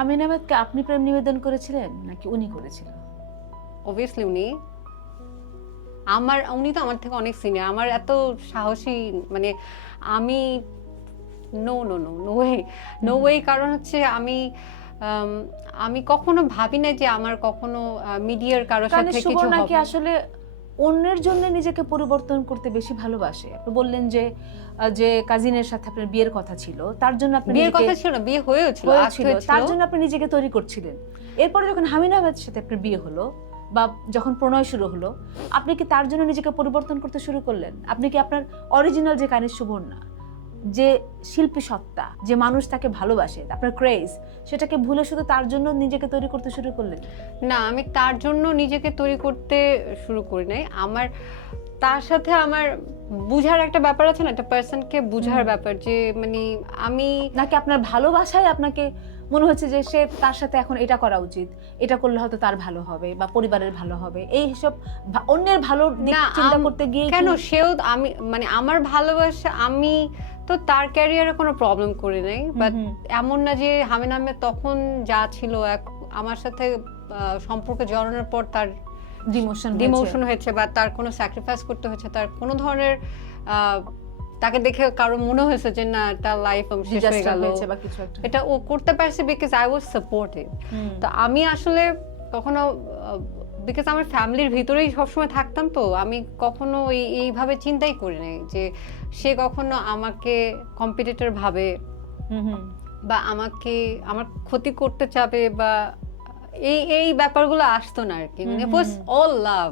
আমিন আহমেদকে আপনি প্রেম নিবেদন করেছিলেন নাকি উনি করেছিলেন? অবভিয়াসলি উনি তো আমার থেকে অনেক সিনিয়র, আমার এত সাহসী মানে আমি no no no no way no way. কারণ হচ্ছে আমি কখনো ভাবি না যে আমার কখনো মিডিয়ার কারোর কারণ সাথে কিছু সুবর্ণা কি হবে। আসলে অন্যের জন্য নিজেকে পরিবর্তন করতে বেশি ভালোবাসে? আপনি বললেন যে যে কাজিনের সাথে আপনার বিয়ের কথা ছিল, তার জন্য আপনি বিয়ের নিজেকে কথা ছিল না, বিয়ে হয়েছিল, হয়েছিল, তার জন্য আপনি নিজেকে তৈরি করছিলেন। এরপরে যখন আমিন আহমেদের সাথে আপনার বিয়ে হলো বা যখন প্রণয় শুরু হলো, আপনি কি তার জন্য নিজেকে পরিবর্তন করতে শুরু করলেন? আপনি কি আপনার অরিজিনাল যে কানিজ সুবর্ণা, যে শিল্পী সত্তা, যে মানুষ তাকে ভালোবাসে, আপনার ক্রেজ, সেটাকে ভুলে শুধু তার জন্য নিজেকে তৈরি করতে শুরু করলেন? না, আমি তার জন্য নিজেকে তৈরি করতে শুরু করি নাই। তার সাথে আমার বুঝার একটা ব্যাপার আছে না, একটা পার্সনকে বুঝার ব্যাপার, যে মানে আমি নাকি আপনার ভালোবাসায় আপনাকে মনে হচ্ছে যে সে তার সাথে এখন এটা করা উচিত, এটা করলে হয়তো তার ভালো হবে বা পরিবারের ভালো হবে, এই সব অন্যের ভালো দিক না চিন্তা করতে গিয়ে কেন সেও আমি মানে আমার ভালোবাসা, আমি তো তার ক্যারিয়ারে কোনো প্রবলেম করি নাই, বাট এমন না যে আমিন আহমেদ তখন যা ছিল আমার সাথে সম্পর্কে জড়ানোর পর তার ডিমোশন হয়েছে বা তার কোনো স্যাক্রিফাইস করতে হয়েছে, তার কোনো ধরনের তাকে দেখে কারো মনে হয়েছে যে না তার লাইফ শেষ হয়ে গেল বা কিছু একটা, এটা ও করতে পারছে বিকজ আই ওয়াজ সাপোর্টিভ। তো আমি আসলে কখনো বিকজ আমার ফ্যামিলির ভিতরেই সবসময় থাকতাম, তো আমি কখনো এইভাবে চিন্তাই করি নাই যে সে কখনো আমাকে কম্পিটিটর ভাবে বা আমার ক্ষতি করতে চাবে বা এই ব্যাপারগুলো আসতো না আর কি। মানে ইট ওয়াজ অল লাভ।